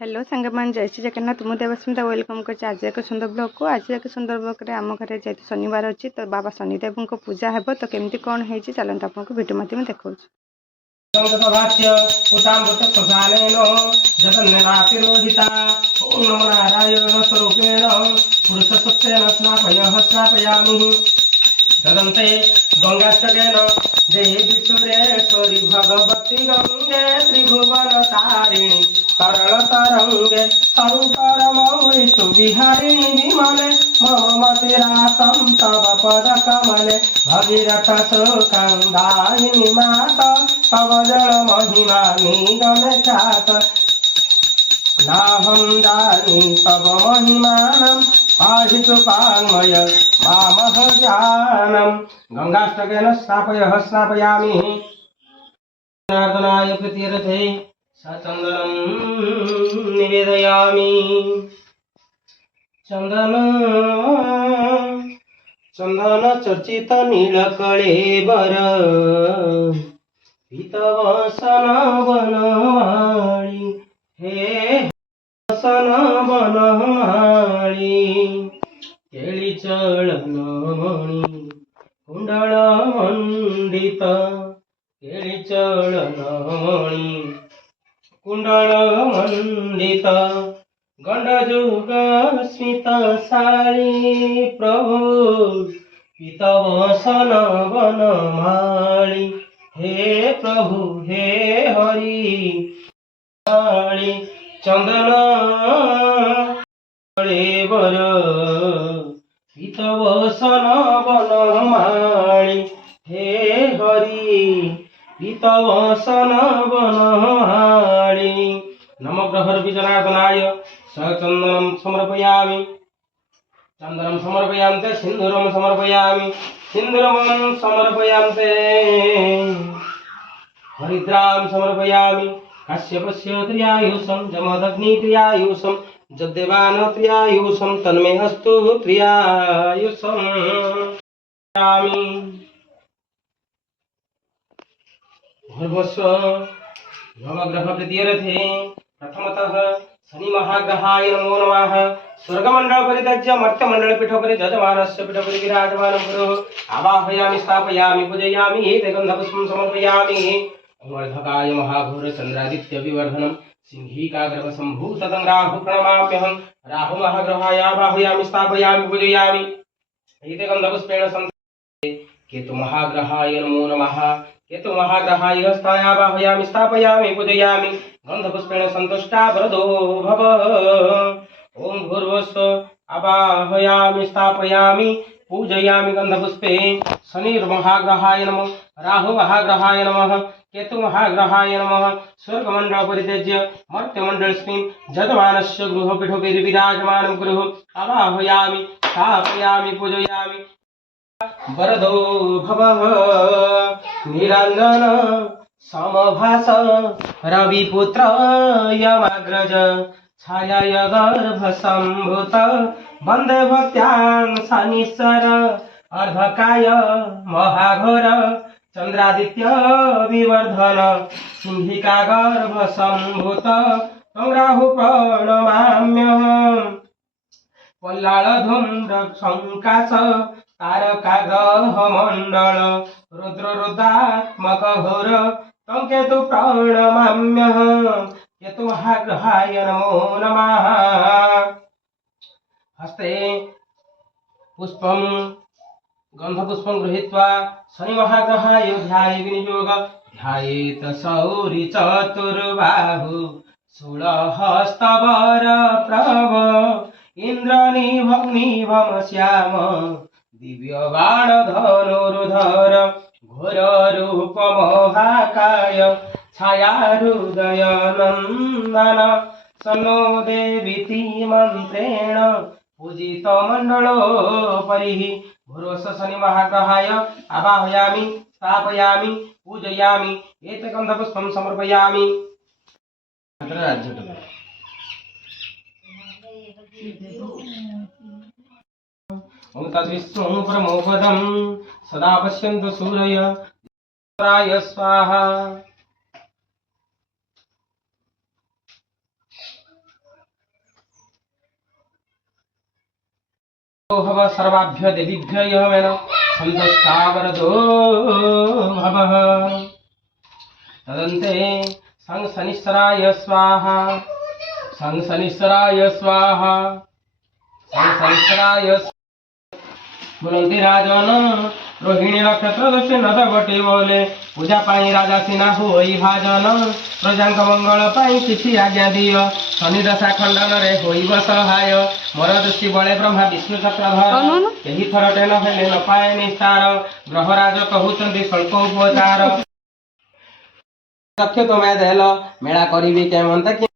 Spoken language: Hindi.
हेलो सांगमान जय श्री जगन्नाथ मु देवस्मिता वेलकम कर आज एक सुंदर ब्लॉग को आज एक सुंदर ब्लॉग रे आम घर जेहेतु शनिवार अच्छी तो बाबा शनिदेव को पूजा हे तो केमती कौन है चलते आपको वीडियो मध्यम देखा तदंते गंगाष्टकेन देवी सुरेश्वरी भगवती गंगे त्रिभुवन तारिणी सरल तरंगे शंकर मौली सुविहारिणी विमले मम मतिरासं तव पद कमले भगीरथ सुकंदायिनी माता तव जल महिमा निगम ख्यात नाहं जानी तव महिमानं पाहि कृपामय मामह जानम। गंगाष्टकेन स्नापयामि जनार्दनाय प्रीत्यर्थे सचंदनं निवेदयामि। चंदन चर्चित नीलकळेबर पीतवसन वनमाळी हे सन वनमाळी केळी चळनमणि कुंडल मंडित केळी चळनमणि कुंडल मंडित गंडजुग स्मित साळी प्रभु पीतवसन वनमाळी हे प्रभु हे हरि माळी चंदन बर पीतवसन वनमाळी हे हरि पीतवसन वनमाळी नमग्रहरपि जनार्दनाय सचंदनं समर्पयामि। चंदनं समर्पयामि सिंदूरं समर्पयामि सिंदूरं समर्पयामि हरिद्रां समर्पयामि काश्यपस्य त्रियायुषं जमदग्नित्रियायुषं जद्देवान त्रियायुषं तन्मे अस्तु त्रियायुषं। भूर्भुवस्व नवग्रह प्रीत्यर्थे प्रथमतः शनि महाग्रहाय नमो नमः। स्वर्गमंडल परित्यज्य मर्त्यमंडल पीठोपरि जजमानस्य पीठोपरि विराजमानं गुरुः आवाहयामि स्थापयामि पूजयामि एते गन्धपुष्पं समर्पयामि। वर्धकाय महाघोर चंद्रादित्य विवर्धनम सिंहिकाग्रह संभूत राहु प्रणमाम्यहं। राहु महाग्रहाय आवाहयामि स्थापयामि पूजयामि एते गन्धपुष्पेण केतु महाग्रहाय नमो नमः। केतु महाग्रहाय आवाहयामि स्थापयामि पूजयामि गन्धपुष्पेण सन्तुष्टा वरदो भव। ओम भूर्भुवस्व आवाहयामि स्थापयामि पूजयामि गन्धपुष्पे शनिर्महाग्रहाय नमः। राहु महाग्रहाय नमः। केतु महाग्रहाय नमः। स्वर्गमंडल परित्यज्य मर्त्यमंडलस्मिन् जजमानस्य गृहपीठोपरि विराजमानं गुरुः आवाहयामि स्थापयामि पूजयामि वरदो भवः। निरंजन समभास रविपुत्र यमाग्रज छायाय गर्भ संभूत वंदे भक्त्यां शनीश्वर अर्धकाय महाघोर चंद्रादित्य विवर्धन सिंहिका गर्भ संभूत तं राहु प्रणमाम्यहम्। पल्लाळ धूम्र शंकाश तारका ग्रह मंडल रुद्र रुद्रात्मक घोर तं केतु प्रणमाम्यहम्। केतु महाग्रहाय नमो नमः। हस्ते पुष्पं गंधपुष्पं गृहीत्वा शनि महाग्रहाय ध्याये विनियोग ध्यायेत शौरि चतुर्बाहु शूलहस्तवर प्रभ इंद्रनिभं श्याम दिव्य बाण धनुर्धर घोर रूप महाकाय छाया हृदय नंदन सन्नो देवीति मंत्रेण पूजित मंडलोपरि। भूर्भुवस्व शनि महाग्रहाय आवाहयामि स्थापयामि पूजयामि एते गन्धपुष्पं समर्पयामि। ओम तद्विष्णु परमोपदं सदा पश्यन्तु सूरय स्वाहा। भव सर्वाभ्य देवीभ्य यमेन सन्तुष्टावरदो भवः तदन्ते सं शनिश्चराय स्वाहा सं शनिश्चराय स्वाहा सं शनिश्चराय बोलती राजन रोहिणी नक्षत्र दशे नद बटे बोले पूजा पाई राजा सिना होई भाजन प्रजा मंगल पाई किछि आज्ञा दिय शनि दशा खंडन रे होइब सहाय मोर दृष्टि बले ब्रह्मा विष्णु चक्रधर एही थरटे न हेले न पाए निस्तार ग्रहराज कहउचंती स्वल्प उपचार लक्ष्य तुम्हें देल मेला करी केमंत